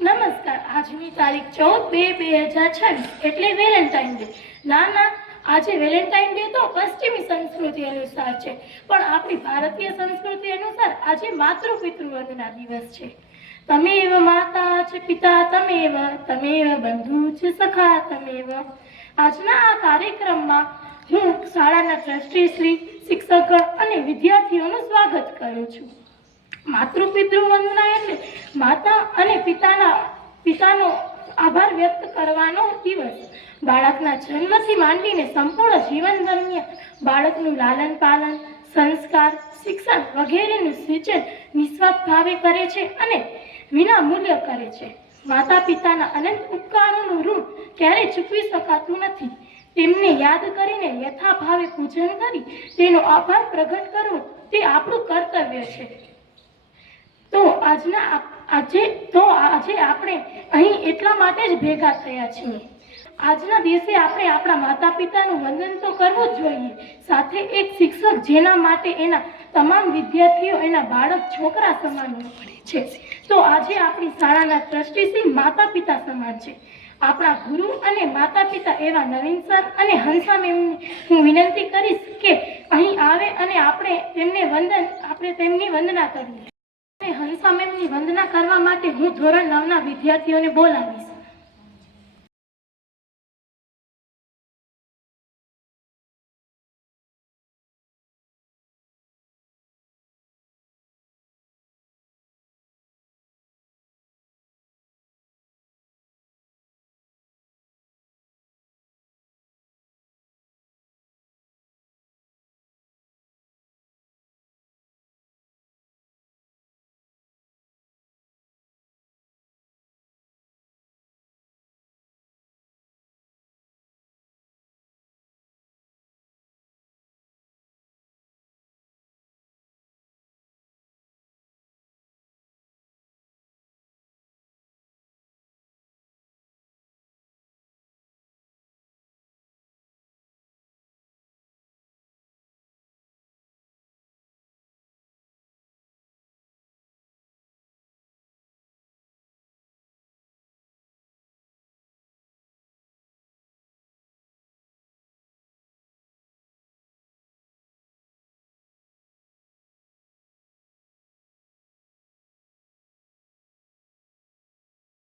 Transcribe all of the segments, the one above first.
નમસ્કાર. આજની તારીખ 14/2/2026 એટલે વેલેન્ટાઇન ડે. ના, આજે વેલેન્ટાઇન ડે તો પશ્ચિમી સંસ્કૃતિ અનુસાર છે, પણ આપણી ભારતીય સંસ્કૃતિ અનુસાર આજે માતૃપિતૃવંદના દિવસ છે. તમેવ માતા ચ પિતા તમેવ બંધુ ચ સખા તમેવ. આજના આ કાર્યક્રમમાં હું શાળાના ટ્રસ્ટીશ્રી, શિક્ષક અને વિદ્યાર્થીઓનું સ્વાગત કરું છું. માતૃપિતૃ વંદના એટલે માતા અને પિતાનો આભાર વ્યક્ત કરવાનો દિવસ. બાળકના જન્મથી માંડીને સંપૂર્ણ જીવન દરમિયાન બાળકનું લાલન પાલન, સંસ્કાર, શિક્ષણ વગેરેનું સિંચન નિસ્વાર્થ ભાવે કરે છે અને વિના મૂલ્ય કરે છે. માતા પિતાના અનંત ઉપકારોનું ઋણ ક્યારેય ચૂકવી શકાતું નથી. તેમને યાદ કરીને યથાભાવે પૂજન કરી તેનો આભાર પ્રગટ કરવો તે આપણું કર્તવ્ય છે. આજે આપણે અહીં એટલા માટે જ ભેગા થયા છીએ. આજના દિવસે આપણે આપણા માતા પિતાનું વંદન તો કરવું જ જોઈએ. સાથે એક શિક્ષક જેના માટે એના તમામ વિદ્યાર્થીઓ એના બાળક છોકરા સમાન છે, તો આજે આપણી શાળાના ટ્રસ્ટીશ્રી માતા પિતા સમાન છે. આપણા ગુરુ અને માતા પિતા એવા નવીન સર અને હંસા મેમને હું વિનંતી કરીશ કે અહીં આવે અને આપણે તેમની વંદના કરીએ. હંસા મેમની વંદના કરવા માટે હું ધોરણ 9 ના વિદ્યાર્થીઓને બોલાવીશ.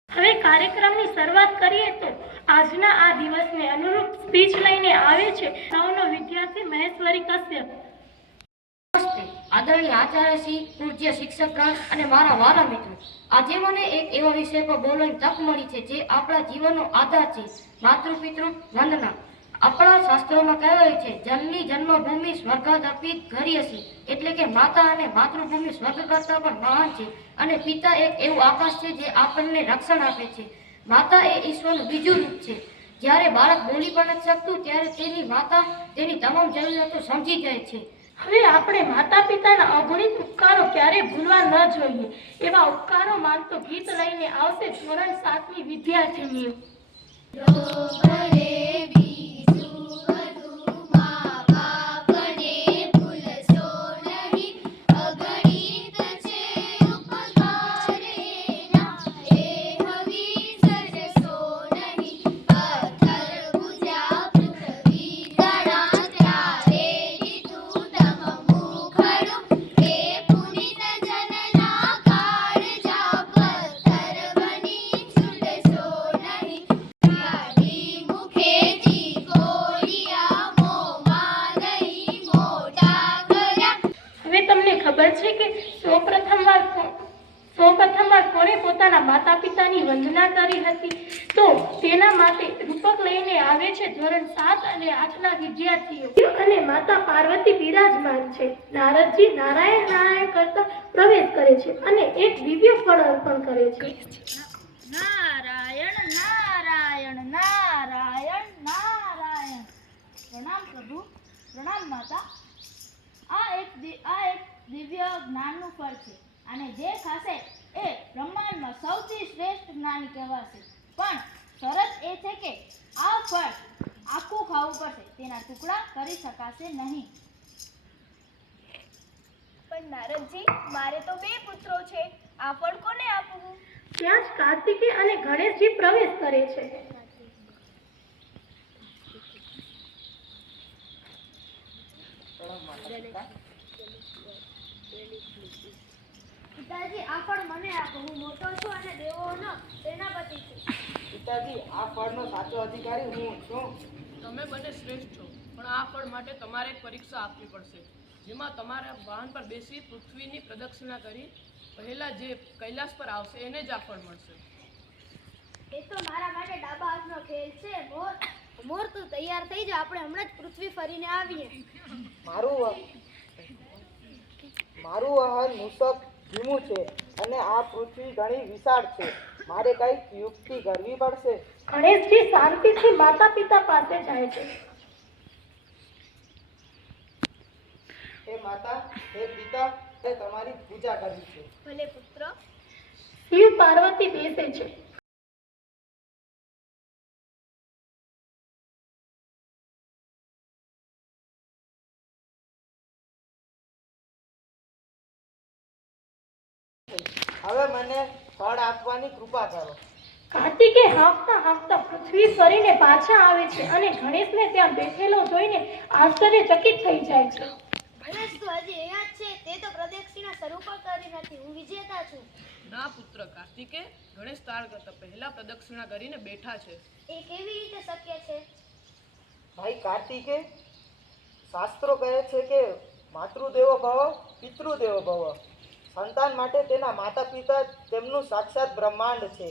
હવે કાર્યક્રમની શરૂઆત કરીએ તો આજના આ દિવસને અનુરૂપ સ્પીચ લઈને આવે છે નવનો વિદ્યાર્થી મહેશ્વરી કશ્યપ. નમસ્તે આદરણીય આચાર્યશ્રી, પૂજ્ય શિક્ષકગણ અને મારા વાલા મિત્રો. આજે મને એક એવા વિષય પર બોલવાની તક મળી છે જે આપણા જીવનનો આધાર છે, માતૃપિતૃ વંદના. આપણા શાસ્ત્રોમાં કહેવાય છે, જનની જન્મભૂમિ સ્વર્ગાદપિત ગરીયસી, એટલે કે માતા અને માતૃભૂમિ સ્વર્ગ કરતા પણ મહાન છે અને પિતા એક એવું આકાશ છે જે આપણને રક્ષણ આપે છે. માતા એ ઈશ્વરનું બીજું રૂપ છે. જ્યારે બાળક બોલી પણ નથી શકતું ત્યારે તેની માતા તેની તમામ જરૂરિયાતો સમજી જાય છે. હવે આપણે માતા પિતાના અગણિત ઉપકારો ક્યારેય ભૂલવા ન જોઈએ. એવા ઉપકારો માનતો ગીત લઈને આવશે ધોરણ 7 ની વિદ્યાર્થીનીઓ. ખબર છે કે સૌપ્રથમ વાર કોણે પોતાના માતા પિતાની વંદના કરી હતી? તો તેના માટે રૂપક લઈને આવે છે ધોરણ 7 અને 8 ના વિદ્યાર્થીઓ. અને માતા પાર્વતી બિરાજમાન છે. નારદજી નારાયણ કરતા પ્રવેશ કરે છે અને એક દિવ્ય ફળ અર્પણ કરે છે. નારાયણ નારાયણ નારાયણ નારાયણ. પ્રણામ પ્રભુ, પ્રણામ માતા. આ એક દિવ્ય જ્ઞાનનું ફળ છે અને જે ખાશે એ બ્રહ્માંડમાં સૌથી શ્રેષ્ઠ જ્ઞાની કહેવાશે. પણ શરત એ છે કે આ ફળ આખું ખાવું પડશે, તેના ટુકડા કરી શકાશે નહીં. પણ નારદજી, મારે તો 2 પુત્રો છે, આ ફળ કોને આપવું? ત્યાં જ કાર્તિકેય અને ગણેશજી પ્રવેશ કરે છે. પિતાજી આ ફળ મને આપો. હું મોટો છું અને દેવોનો સેનાપતિ છું. પિતાજી, આ ફળનો સાચો અધિકારી હું છું. તમે બંને શ્રેષ્ઠ છો, પણ આ ફળ માટે તમારે એક પરીક્ષા આપવી પડશે, જેમાં તમારા વાહન પર બેસી પૃથ્વીની પ્રદક્ષિણા કરી પહેલા જે કૈલાસ પર આવશે એને જ આ ફળ મળશે. એ તો મારા માટે ડાબા હાથનો ખેલ છે. મોર તું તૈયાર થઈ જા, આપણે હમણાં જ પૃથ્વી ફરીને આવીએ. મારું વાહન મૂષક ધીમું છે અને આ પૃથ્વી ઘણી વિશાળ છે. મારે કઈક યુક્તિ કરવી પડશે. ગણેશજી શાંતિથી માતા પિતા પાસે જાય છે. હે માતા, હે પિતા, એ તમારી પૂજા કરી છે. ભલે પુત્ર. શિવ પાર્વતી બેસે છે. હવે મને ફળ આપવાની કૃપા કરો. કાર્તિકેય હાંફતા હાંફતા પૃથ્વી ફરીને પાછા આવે છે અને ગણેશને ત્યાં બેઠેલો જોઈને આશ્ચર્યચકિત થઈ જાય છે. ગણેશ તો હજી અહીંયા જ છે. તે તો પ્રદક્ષિણા શરૂ પણ કરી નથી. હું વિજેતા છું. ના પુત્ર કાર્તિકે, ગણેશ તાર કરતા પહેલા પ્રદક્ષિણા કરીને બેઠા છે. એ કેવી રીતે શક્ય છે? ભાઈ કાર્તિકે, શાસ્ત્રો કહે છે કે માતૃદેવો ભવ, પિતૃદેવો ભવ. સંતાન માટે તેના માતા પિતા તેમનું સાક્ષાત બ્રહ્માંડ છે.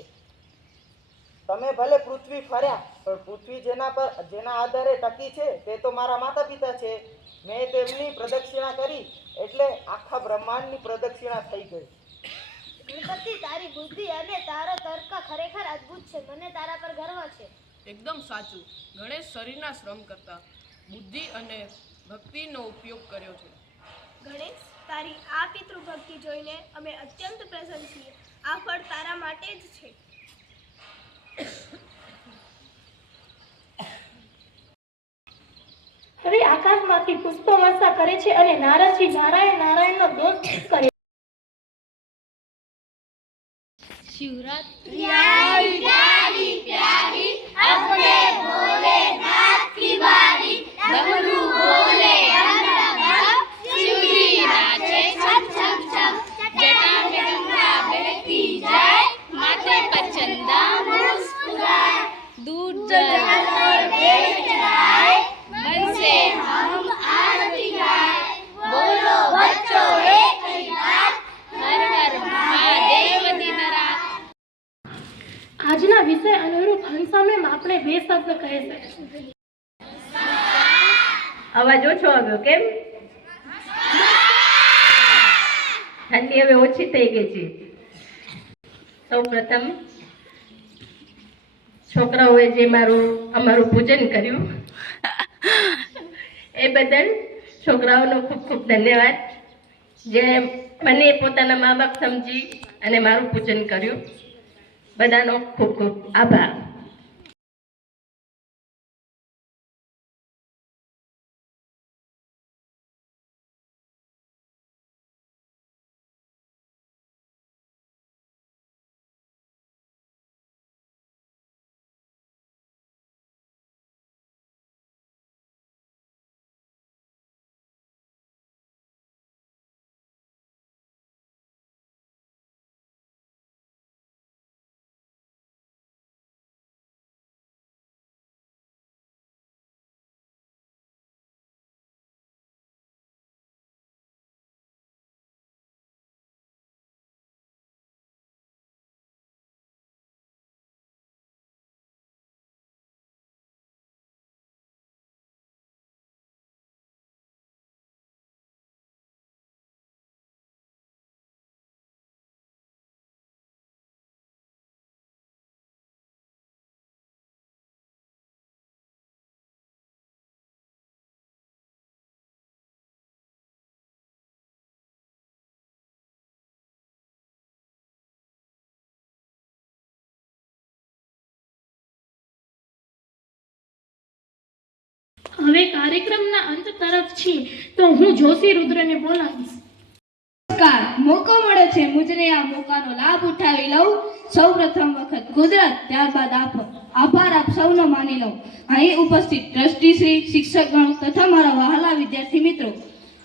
તમે ભલે પૃથ્વી ફર્યા, પણ પૃથ્વી જેના આધારે ટકી છે તે તો મારા માતા પિતા છે. મેં તેમની પ્રદક્ષિણા કરી એટલે આખા બ્રહ્માંડની પ્રદક્ષિણા થઈ ગઈ. ગણપતિ, તારી બુદ્ધિ અને તારો તર્ક ખરેખર અદ્ભુત છે. મને તારા પર ગર્વ છે. એકદમ સાચું. ગણેશ શરીરના શ્રમ કરતા બુદ્ધિ અને ભક્તિનો ઉપયોગ કર્યો છે. ગણેશ, તારી આ પિતૃભક્તિ જોઈને અમે અત્યંત પ્રસન્ન છીએ. આ ફળ તારા માટે જ છે. હવે આકાશમાંથી પુષ્પો વર્ષા કરે છે અને નારદજી નારાયણ નારાયણનો દોષ કરે. આજના વિષય અનુરૂપ હંસામેમ આપણે બે શબ્દ કહે છે. અવાજ ઓછો આવ્યો કેમ? ઠંડી હવે ઓછી થઈ ગઈ છે. સૌ પ્રથમ છોકરાઓએ જે અમારું પૂજન કર્યું એ બદલ છોકરાઓનો ખૂબ ખૂબ ધન્યવાદ. જે મને પોતાના મા બાપ સમજી અને મારું પૂજન કર્યું, બધાનો ખૂબ ખૂબ આભાર. હવે કાર્યક્રમના અંત તરફ છીએ તો હું જોશી રુદ્રને બોલાવીશ. નમસ્કાર. મોકો મળ્યો છે મુજને આ મોકાનો લાભ ઉઠાવી લઉં. સૌ પ્રથમ વખત ગુજરાત, ત્યારબાદ આભાર આપ સૌનો માની લઉં. અહીં ઉપસ્થિત ટ્રસ્ટીશ્રી, શિક્ષકગણ તથા મારા વહાલા વિદ્યાર્થી મિત્રો,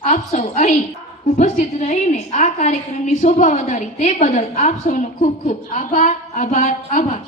આપ સૌ અહીં ઉપસ્થિત રહીને આ કાર્યક્રમની શોભા વધારી તે બદલ આપ સૌનો ખૂબ ખૂબ આભાર.